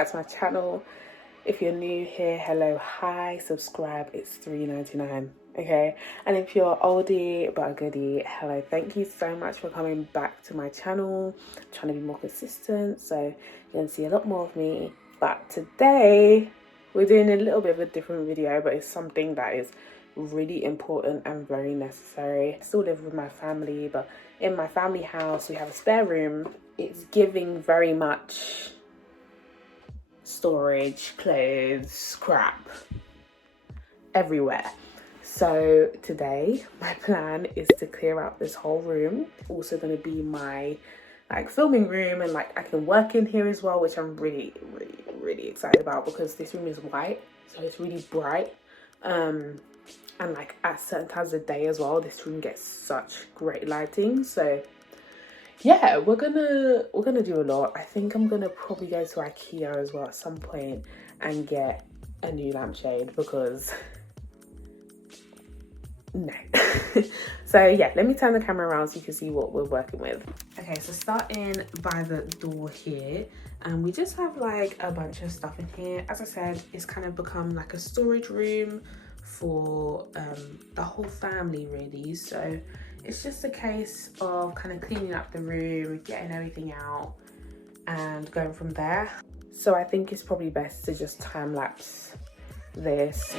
back to my channel. If you're new here, hello, hi, subscribe. It's $3.99, okay? And if you're oldie but a goodie, hello, thank you so much for coming back to my channel. I'm trying to be more consistent, so you're gonna see a lot more of me. But today we're doing a little bit of a different video, but it's something that is really important and very necessary. I still live with my family, but in my family house we have a spare room. It's giving very much storage, clothes, crap everywhere. So today my plan is to clear out this whole room. Also going to be my filming room, and I can work in here as well, which I'm really excited about because this room is white, so it's really bright. And at certain times of the day as well, this room gets such great lighting. So yeah, we're gonna do a lot. I think I'm gonna probably go to IKEA as well at some point and get a new lampshade because no. So yeah, let me turn the camera around so you can see what we're working with. Okay, so starting by the door here, and we just have a bunch of stuff in here. As I said, it's kind of become like a storage room for the whole family really. So it's just a case of kind of cleaning up the room, getting everything out and going from there. So I think it's probably best to just time lapse this.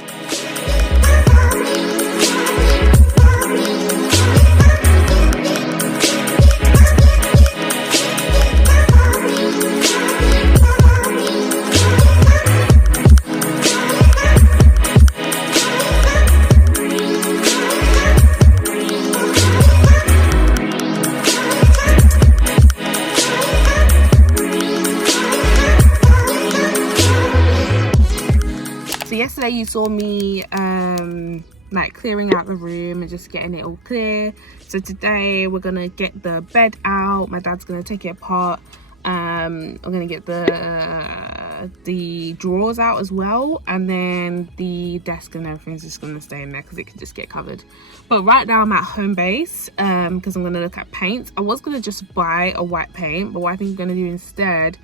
So yesterday you saw me clearing out the room and just getting it all clear. So today we're gonna get the bed out. My dad's gonna take it apart. I'm gonna get the drawers out as well, and then the desk and everything's just gonna stay in there because it can just get covered. But right now I'm at home base because I'm gonna look at paints. I was gonna just buy a white paint, but what I think I'm gonna do instead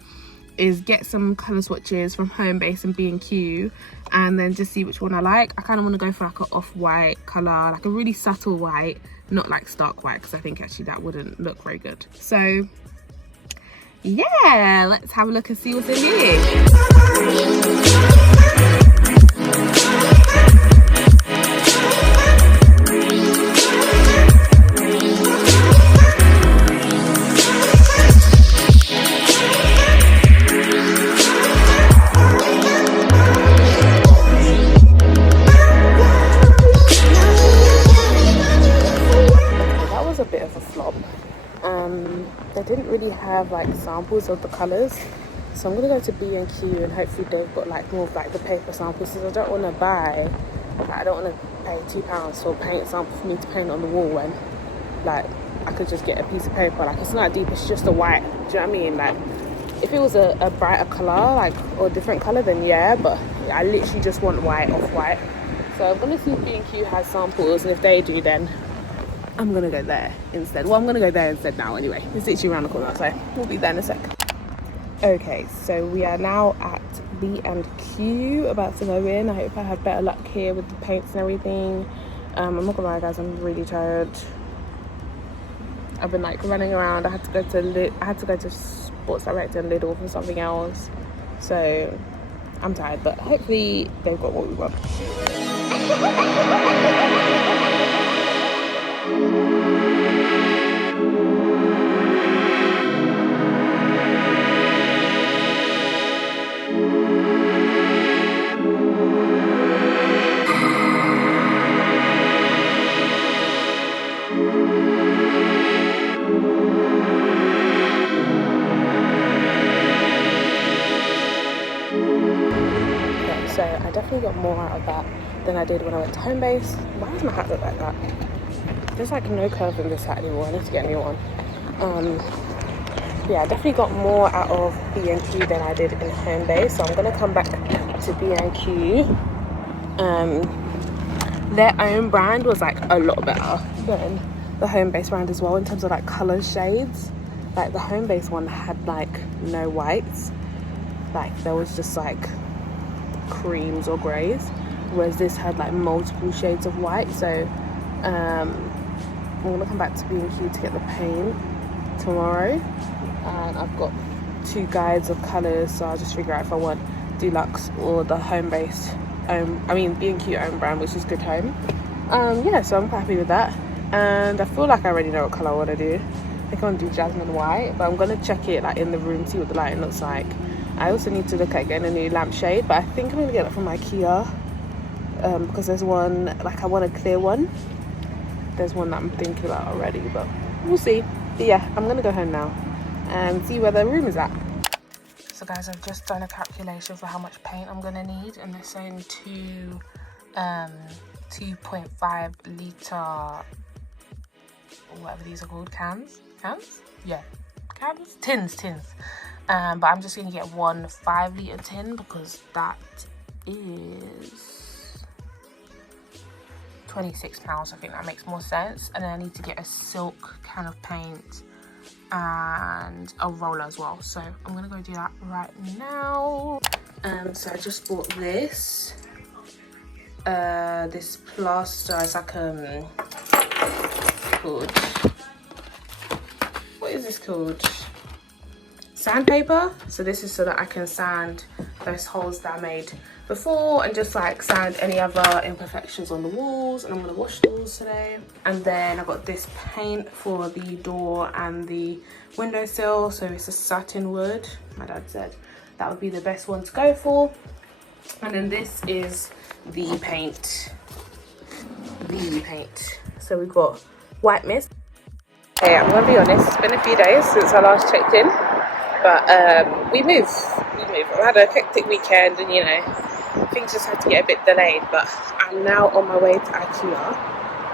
is get some color swatches from home base and B&Q and then just see which one I like. I kind of want to go for an off-white color, a really subtle white, not stark white, because I think actually that wouldn't look very good. So yeah, let's have a look and see what's in here. They didn't really have samples of the colors, so I'm gonna go to B&Q and hopefully they've got more of the paper samples, because I don't want to buy, I don't want to pay £2 for a paint sample for me to paint on the wall when I could just get a piece of paper. It's not deep, it's just a white. Do you know what I mean? If it was a brighter color or a different color, then yeah, but I literally just want white off white. So I'm gonna see if B&Q has samples, and if they do, then I'm gonna go there instead. Well, I'm gonna go there instead now anyway. It's literally around the corner, so we'll be there in a sec. Okay, so we are now at B&Q, about to go in. I hope I have better luck here with the paints and everything. I'm not gonna lie guys, I'm really tired. I've been running around. I had to go to Sports Direct and Lidl for something else. So I'm tired, but hopefully they've got what we want. So I definitely got more out of that than I did when I went to home base. Why does my hat look like that? There's no curve in this hat anymore. I need to get a new one. Yeah, I definitely got more out of B&Q than I did in home base. So I'm gonna come back to B&Q. Their own brand was a lot better than the home base brand as well in terms of color shades. The home base one had no whites. like there was just like creams or greys, whereas this had like multiple shades of white. So I'm gonna come back to B&Q to get the paint tomorrow, and I've got 2 guides of colours, so I'll just figure out if I want deluxe or the home-based B&Q own brand, which is Good Home. Yeah, so I'm quite happy with that, and I feel like I already know what colour I want to do. I think I want to do jasmine white, but I'm going to check it like in the room, see what the lighting looks like. I also need to look at getting a new lampshade, but I think I'm going to get it from IKEA, because there's one, like I want a clear one. There's one that I'm thinking about already, but we'll see. But yeah, I'm going to go home now and see where the room is at. So guys, I've just done a calculation for how much paint I'm going to need, and it's saying 2.5 litre, whatever these are called, cans? Yeah, cans? Tins. But I'm just going to get one 5 litre tin, because that is £26. I think that makes more sense. And then I need to get a silk can of paint and a roller as well. So I'm going to go do that right now. So I just bought this. This plaster. It's like called, what is this called? Sandpaper. So this is so that I can sand those holes that I made before, and just like sand any other imperfections on the walls. And I'm going to wash the walls today. And then I got this paint for the door and the windowsill. So it's a satin wood. My dad said that would be the best one to go for. And then this is the paint. So we've got white mist. Okay, I'm gonna be honest, it's been a few days since I last checked in, but we move. I've had a hectic weekend, and you know, things just had to get a bit delayed, but I'm now on my way to IKEA,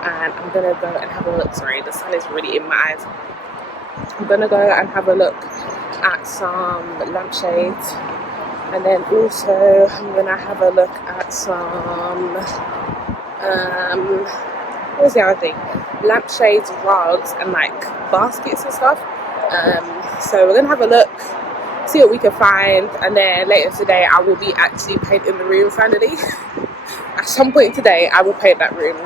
and I'm gonna go and have a look. Sorry, the sun is really in my eyes. I'm gonna go and have a look at some lampshades, and then also I'm gonna have a look at some what was the other thing? Lampshades, rugs, and like baskets and stuff. So we're gonna have a look, see what we can find, and then later today I will be actually painting the room finally. At some point today I will paint that room.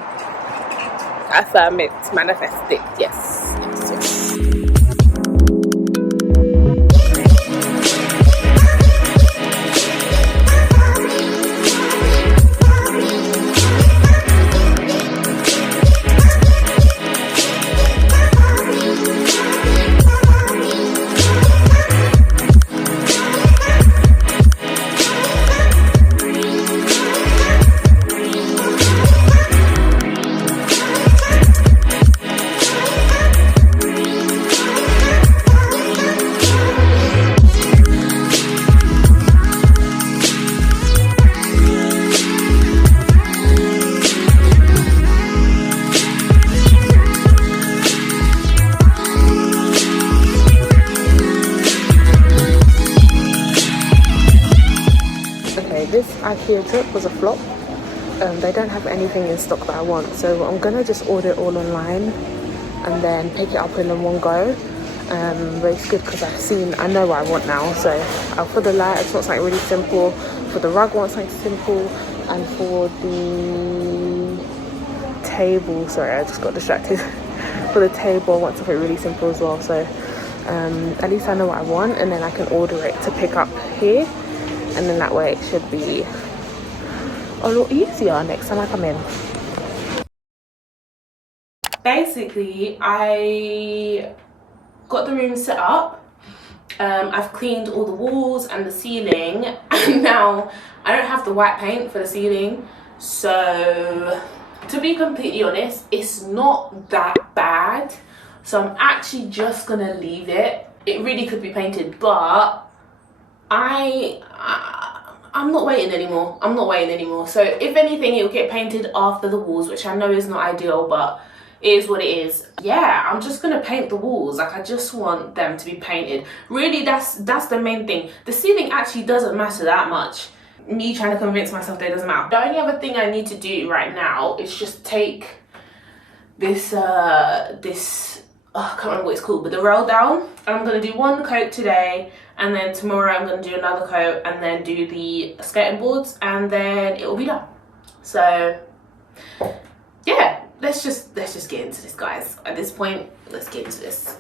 Affirm it, manifest it. Yes. This IKEA trip was a flop. They don't have anything in stock that I want, so I'm gonna just order it all online and then pick it up in one go. But it's good because I know what I want now. So for the light, I just want something really simple. For the rug, I want something simple, and for the table, sorry, I just got distracted. For the table, I want something really simple as well. So at least I know what I want, and then I can order it to pick up here. And then that way it should be a lot easier next time I come in. Basically, I got the room set up. I've cleaned all the walls and the ceiling, and now I don't have the white paint for the ceiling. So to be completely honest, it's not that bad. So I'm actually just gonna leave it. It really could be painted, but I'm not waiting anymore. So if anything, it'll get painted after the walls, which I know is not ideal, but it is what it is. Yeah, I'm just gonna paint the walls. Like, I just want them to be painted. Really, that's the main thing. The ceiling actually doesn't matter that much. Me trying to convince myself that it doesn't matter. The only other thing I need to do right now is just take this I can't remember what it's called, but the roll down. And I'm gonna do one coat today, and then tomorrow I'm gonna do another coat, and then do the skating boards, and then it will be done. So yeah, let's just get into this, guys. At this point, let's get into this.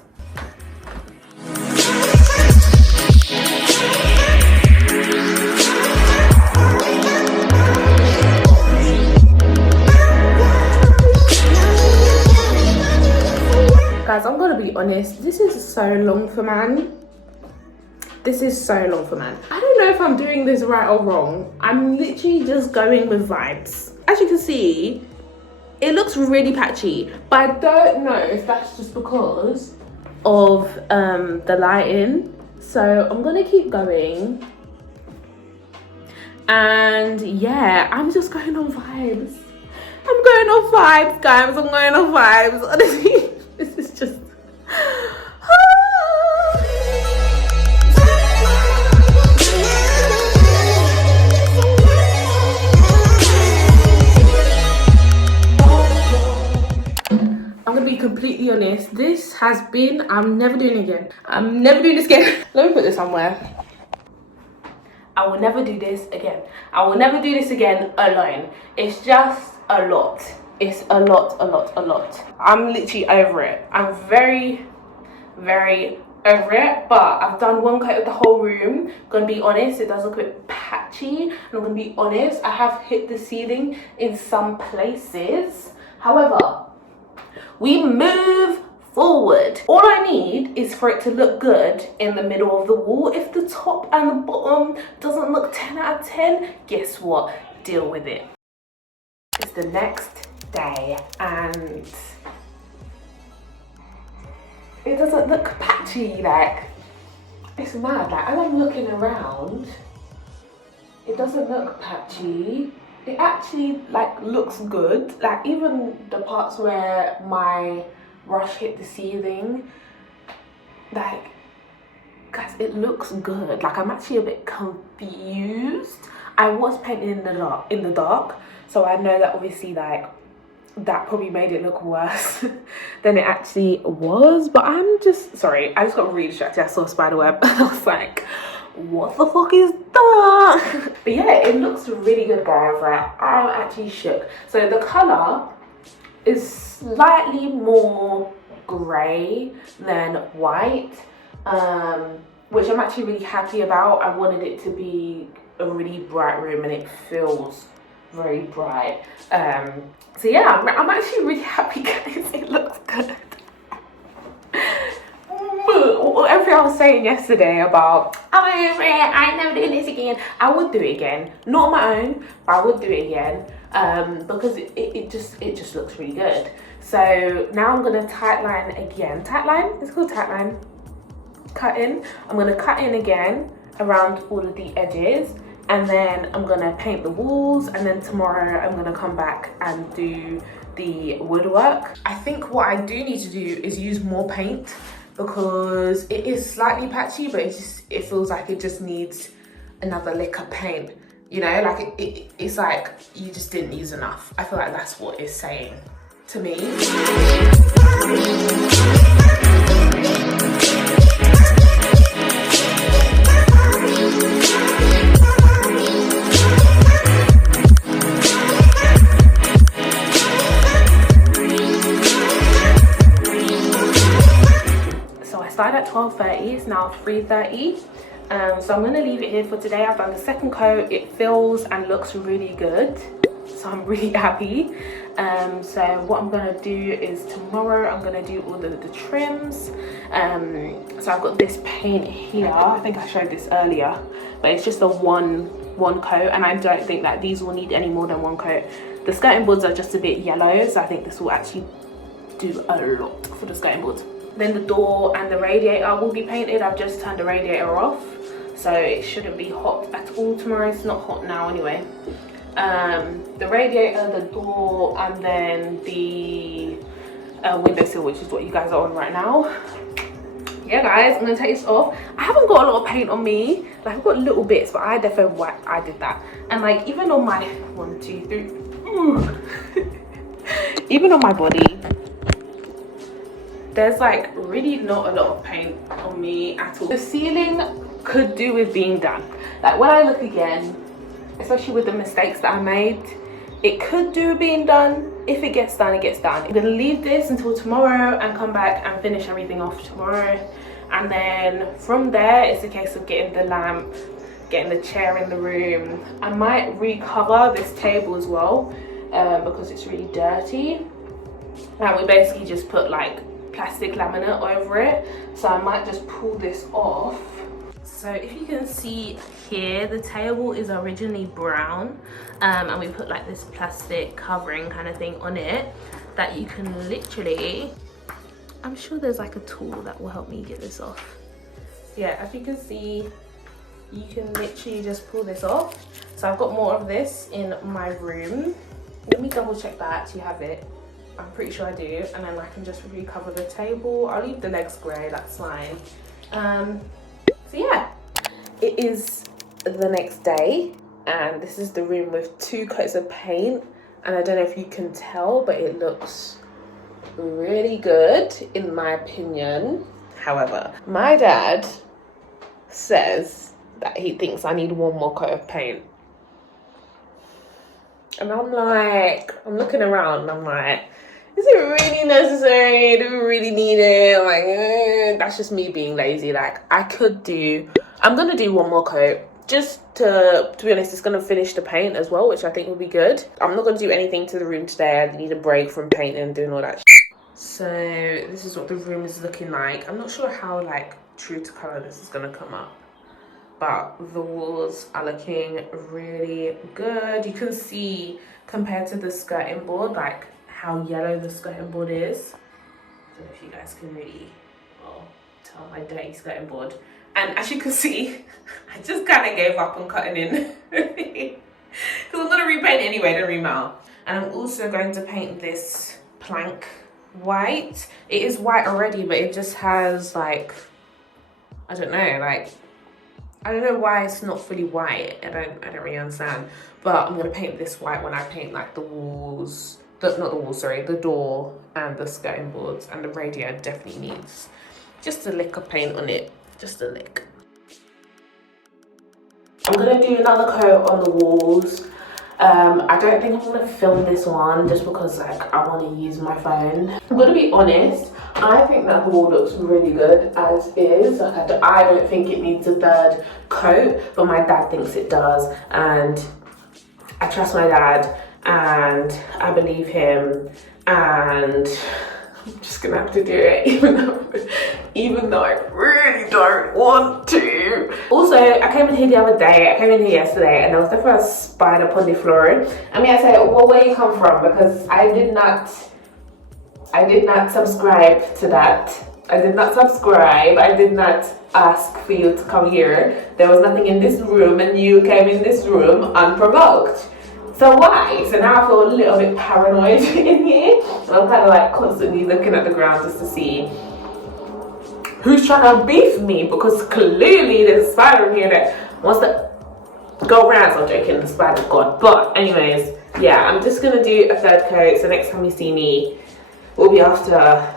Guys, I'm gonna be honest, this is so long for man. This is so long for man. I don't know if I'm doing this right or wrong. I'm literally just going with vibes. As you can see, it looks really patchy, but I don't know if that's just because of the lighting. So I'm gonna keep going. And yeah, I'm just going on vibes. I'm going on vibes, guys. I'm going on vibes. Honestly, this is just... I'm gonna be completely honest. This has been... I'm never doing it again. I'm never doing this again. Let me put this somewhere. I will never do this again. I will never do this again alone. It's just a lot. It's a lot. I'm literally over it. I'm very, very over it. But I've done one coat of the whole room. Gonna be honest, it does look a bit patchy. And I'm gonna be honest, I have hit the ceiling in some places. However, we move forward. All I need is for it to look good in the middle of the wall. If the top and the bottom doesn't look 10 out of 10, guess what? Deal with it. It's the next day and it doesn't look patchy. Like, it's mad. Like, as I'm looking around, it doesn't look patchy. It actually like looks good. Like, even the parts where my brush hit the ceiling, like, guys, it looks good. Like, I'm actually a bit confused. I was painting in the dark, so I know that obviously like that probably made it look worse than it actually was. But I'm just sorry, I just got really distracted. I saw a spider web and I was like, what the fuck is that? But yeah, it looks really good, guys. Like, I'm actually shook. So the color is slightly more grey than white, which I'm actually really happy about. I wanted it to be a really bright room and it feels very bright. So yeah, I'm actually really happy, guys. It looks good. Everything I was saying yesterday about, I'm over it, I ain't never doing this again. I would do it again. Not on my own, but I would do it again. Because it just looks really good. So now I'm gonna tightline again. Tightline? It's called tightline. Cut in. I'm gonna cut in again around all of the edges, and then I'm gonna paint the walls, and then tomorrow I'm gonna come back and do the woodwork. I think what I do need to do is use more paint because it is slightly patchy, but it feels like it just needs another lick of paint. You know, like it's like you just didn't use enough. I feel like that's what it's saying to me. So I started at 12:30, it's now 3:30. So I'm gonna leave it here for today. I've done the second coat. It feels and looks really good, so I'm really happy. So what I'm gonna do is tomorrow I'm gonna do all the trims. So I've got this paint here. I think I showed this earlier, but it's just a one coat, and I don't think that these will need any more than one coat. The skirting boards are just a bit yellow, so I think this will actually do a lot for the skirting boards. Then the door and the radiator will be painted. I've just turned the radiator off, so it shouldn't be hot at all tomorrow. It's not hot now anyway. The radiator, the door, and then the windowsill, which is what you guys are on right now. Yeah, guys, I'm gonna take this off. I haven't got a lot of paint on me. Like, I've got little bits, but I definitely I did that. And like, even on my 1, 2, 3, even on my body, there's like really not a lot of paint on me at all. The ceiling could do with being done. Like when I look again, especially with the mistakes that I made, it could do with being done. If it gets done, it gets done. I'm gonna leave this until tomorrow and come back and finish everything off tomorrow. And then from there, it's a case of getting the lamp, getting the chair in the room. I might recover this table as well because it's really dirty. And we basically just put like plastic laminate over it. So I might just pull this off. So if you can see here, the table is originally brown and we put like this plastic covering kind of thing on it that you can literally, I'm sure there's like a tool that will help me get this off. Yeah, as you can see, you can literally just pull this off. So I've got more of this in my room. Let me double check that I actually have it. I'm pretty sure I do. And then I can just recover the table. I'll leave the legs grey, that's fine. So yeah, it is the next day and this is the room with 2 coats of paint, and I don't know if you can tell, but it looks really good in my opinion. However, my dad says that he thinks I need 1 more coat of paint, and I'm like, I'm looking around and I'm like, is it really necessary? Do we really need it? Like, that's just me being lazy. Like, I'm gonna do 1 more coat just to be honest. It's gonna finish the paint as well, which I think will be good. I'm not gonna do anything to the room today. I need a break from painting and doing all that shit. So this is what the room is looking like. I'm not sure how like true to color this is gonna come up, but the walls are looking really good. You can see compared to the skirting board, like how yellow the skirting board is. I don't know if you guys can really tell my dirty skirting board. And as you can see, I just kind of gave up on cutting in because I'm gonna repaint it anyway, don't really matter. And I'm also going to paint this plank white. It is white already, but it just has like, I don't know, like, I don't know why it's not fully white. I don't really understand. But I'm gonna paint this white when I paint like the walls, not the walls, sorry, the door and the skirting boards, and the radio definitely needs just a lick of paint on it, just a lick. I'm gonna do another coat on the walls. I don't think I'm gonna film this one just because like I want to use my phone. I'm gonna be honest, I think that the wall looks really good as is. Like I don't think it needs a 3rd coat, but my dad thinks it does, and I trust my dad and I believe him, and I'm just gonna have to do it even though I really don't want to. Also, I came in here the other day, I came in here yesterday, and there was definitely a spider upon the floor. I mean, I say, well, where you come from? Because I did not subscribe to that. I did not subscribe. I did not ask for you to come here. There was nothing in this room and you came in this room unprovoked. So why? So now I feel a little bit paranoid in here. And I'm kind of like constantly looking at the ground just to see who's trying to beef me, because clearly there's a spider in here that wants to go around. So I'm joking, the spider's gone. But anyways, yeah, I'm just gonna do a 3rd coat. So next time you see me, will be after that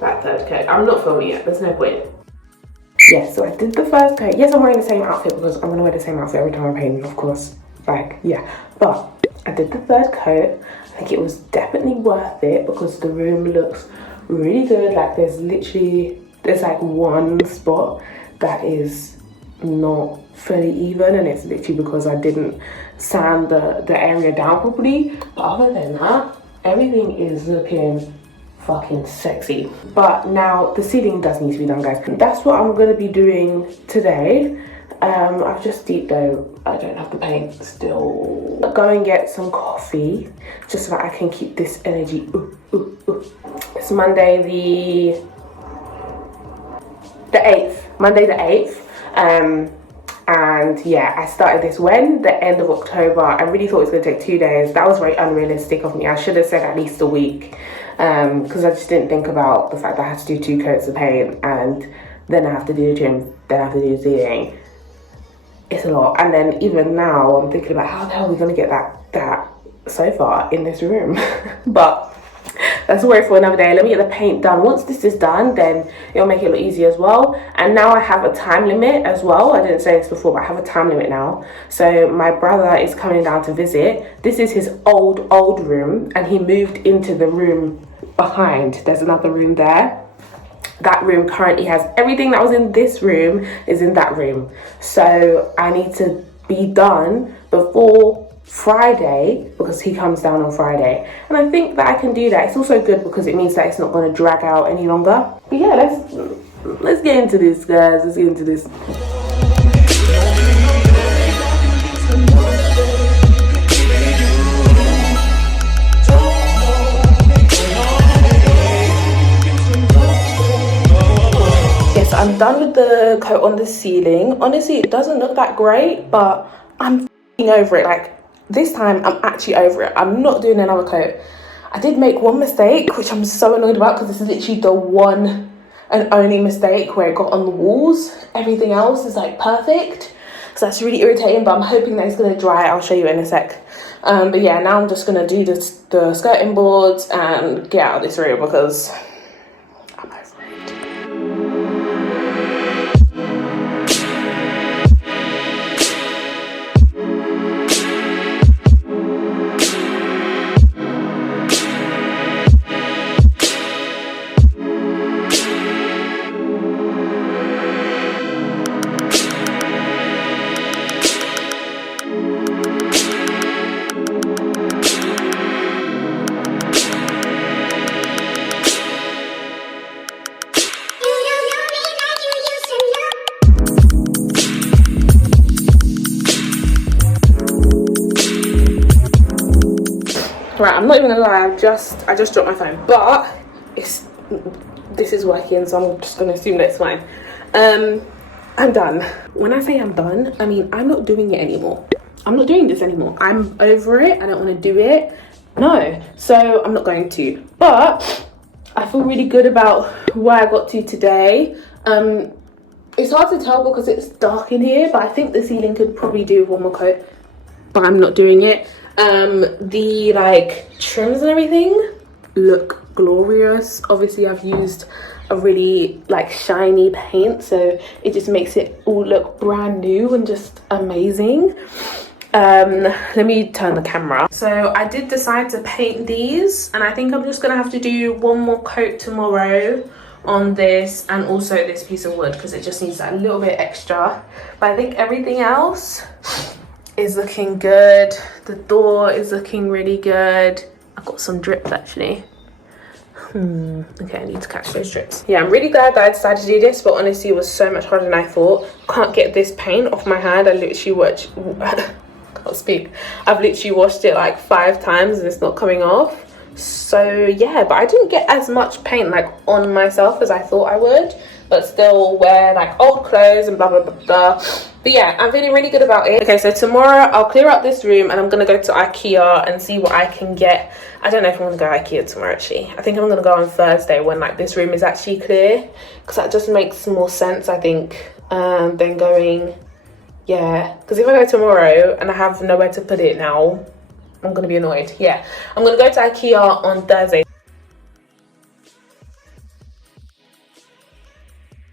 3rd coat. I'm not filming it, there's no point. Yeah, so I did the 1st coat. Yes, I'm wearing the same outfit because I'm gonna wear the same outfit every time I'm painting, of course. Like, yeah, but I did the 3rd coat. I think it was definitely worth it because the room looks really good. Like there's like 1 spot that is not fully even, and it's literally because I didn't sand the area down properly. But other than that, everything is looking fucking sexy. But now the ceiling does need to be done, guys. That's what I'm gonna be doing today. I've just deep though, I don't have the paint still. Go and get some coffee just so that I can keep this energy. It's Monday the 8th. Monday the 8th. And yeah, I started this when? The end of October. I really thought it was going to take 2 days. That was very unrealistic of me. I should have said at least a week, because I just didn't think about the fact that I had to do 2 coats of paint, and then I have to do the trim, then I have to do the ceiling. It's a lot. And then even now I'm thinking about how the hell are we going to get that sofa in this room. But that's a worry for another day. Let me get the paint done. Once this is done, then it'll make it a lot easier as well. And now I have a time limit as well. I didn't say this before, but I have a time limit now. So my brother is coming down to visit. This is his old room, and he moved into the room behind. There's another room there. That room currently has everything that was in this room is in that room. So I need to be done before Friday, because he comes down on Friday, and I think that I can do that. It's also good because it means that it's not going to drag out any longer. But yeah, let's get into this, guys. Let's get into this. Yes, I'm done with the coat on the ceiling. Honestly, it doesn't look that great, but I'm over it. Like, this time I'm actually over it. I'm not doing another coat. I did make one mistake, which I'm so annoyed about, because this is literally the one and only mistake where it got on the walls. Everything else is like perfect, so that's really irritating, but I'm hoping that it's going to dry. I'll show you in a sec. But yeah, now I'm just going to do the skirting boards and get out of this room because I'm over it. Right, I'm not even gonna lie, I just dropped my phone, but this is working, so I'm just gonna assume that's fine. I'm done. When I say I'm done, I mean I'm not doing it anymore. I'm not doing this anymore. I'm over it. I don't want to do it. No, so I'm not going to. But I feel really good about where I got to today. It's hard to tell because it's dark in here, but I think the ceiling could probably do with one more coat, but I'm not doing it. The like trims and everything look glorious. Obviously I've used a really like shiny paint, so it just makes it all look brand new and just amazing. Let me turn the camera. So I did decide to paint these, and I think I'm just gonna have to do one more coat tomorrow on this, and also this piece of wood, because it just needs that little bit extra. But I think everything else is looking good. The door is looking really good. I've got some drips actually. Okay, I need to catch those drips. Yeah, I'm really glad that I decided to do this, but honestly it was so much harder than I thought. Can't get this paint off my hand. I literally can't speak. I've literally washed it like 5 times and it's not coming off. So yeah, but I didn't get as much paint like on myself as I thought I would, but still wear like old clothes and blah blah blah blah. But yeah, I'm feeling really good about it. Okay, so tomorrow I'll clear up this room and I'm gonna go to IKEA and see what I can get. I don't know if I'm gonna go IKEA tomorrow actually. I think I'm gonna go on Thursday when like this room is actually clear, because that just makes more sense I think than going, yeah, because if I go tomorrow and I have nowhere to put it now, I'm gonna be annoyed. Yeah, I'm gonna go to IKEA on Thursday.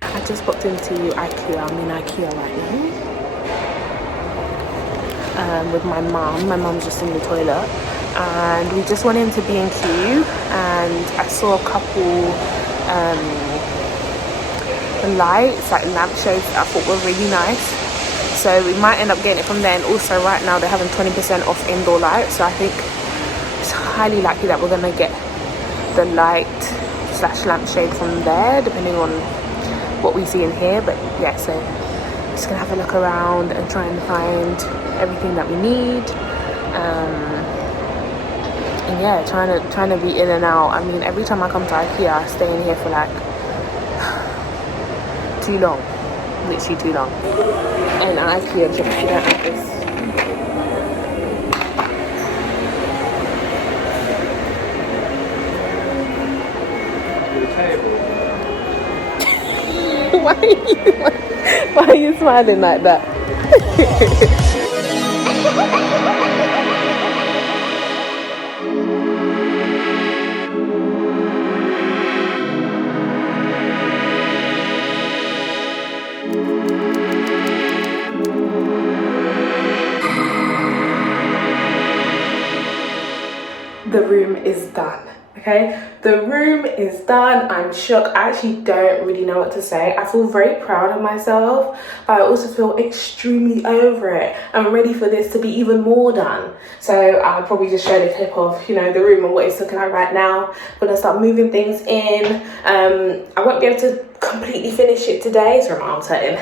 I just popped into IKEA. I'm in IKEA right now with my mum. My mum's just in the toilet, and we just went into B&Q, and I saw a couple lights, like lampshades that I thought were really nice. So we might end up getting it from there. And also right now they're having 20% off indoor lights, so I think it's highly likely that we're gonna get the light / lampshade from there, depending on what we see in here. But yeah, so just gonna have a look around and try and find everything that we need. And yeah, trying to be in and out. I mean, every time I come to IKEA I stay in here for like too long, literally too long. And IKEA chips, you don't have this. Why are you smiling like that? the room is done. Okay, the room is done. I'm shocked. I actually don't really know what to say. I feel very proud of myself, but I also feel extremely over it. I'm ready for this to be even more done. So I'll probably just show the clip of, you know, the room and what it's looking like right now. I'm gonna start moving things in. I won't be able to completely finish it today, so my arm's hurting.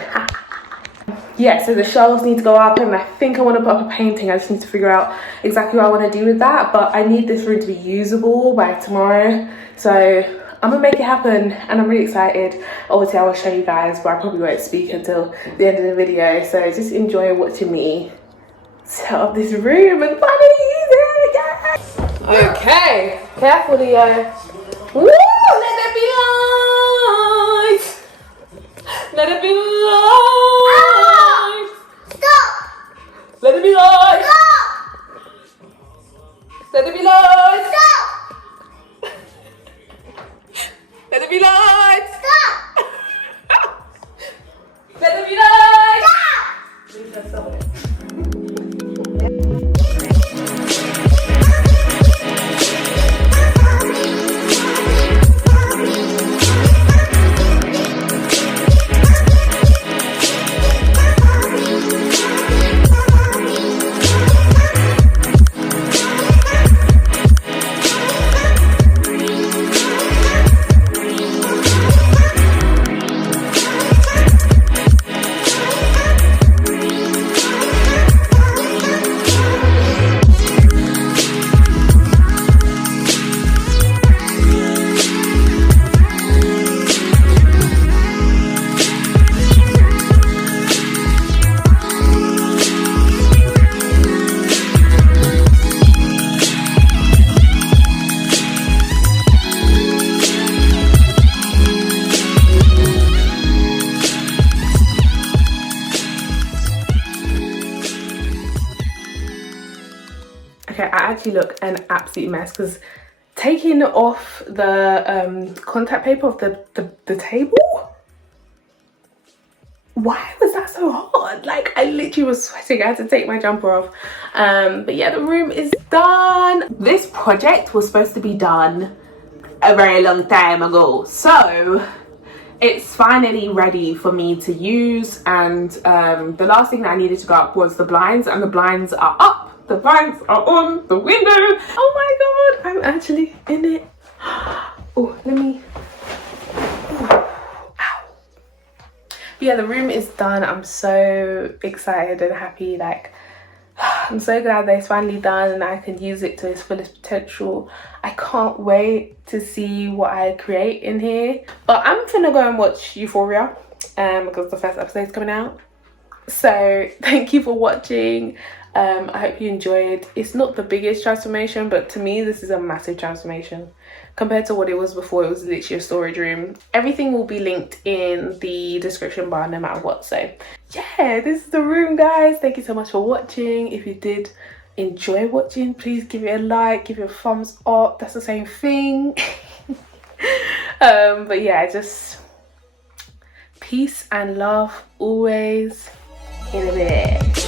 Yeah, so the shelves need to go up, and I think I want to put up a painting. I just need to figure out exactly what I want to do with that, but I need this room to be usable by tomorrow, so I'm gonna make it happen, and I'm really excited. Obviously I will show you guys, but I probably won't speak until the end of the video, so just enjoy watching me set up this room and finally use it. Yes! Okay, careful Leo. Woo! Let there be light! Let it be light! Stop! Let it be light! Stop! Let it be light! Stop! Let it be light! Stop! Let it be light! Stop! Okay, I actually look an absolute mess because taking off the contact paper off the table, why was that so hard? Like, I literally was sweating. I had to take my jumper off. But yeah, the room is done. This project was supposed to be done a very long time ago, so it's finally ready for me to use. And the last thing that I needed to go up was the blinds, and the blinds are up. The blinds are on the window. Oh my god, I'm actually in it. Oh, let me. Ow. But yeah, the room is done. I'm so excited and happy. Like, I'm so glad that it's finally done and I can use it to its fullest potential. I can't wait to see what I create in here. But I'm finna go and watch Euphoria because the first episode is coming out. So thank you for watching. I hope you enjoyed. It's not the biggest transformation, but to me this is a massive transformation compared to what it was before. It was literally a storage room. Everything will be linked in the description bar no matter what. So yeah, this is the room, guys. Thank you so much for watching. If you did enjoy watching, please give it a like, give it a thumbs up. That's the same thing. But yeah, just peace and love always. In a bit.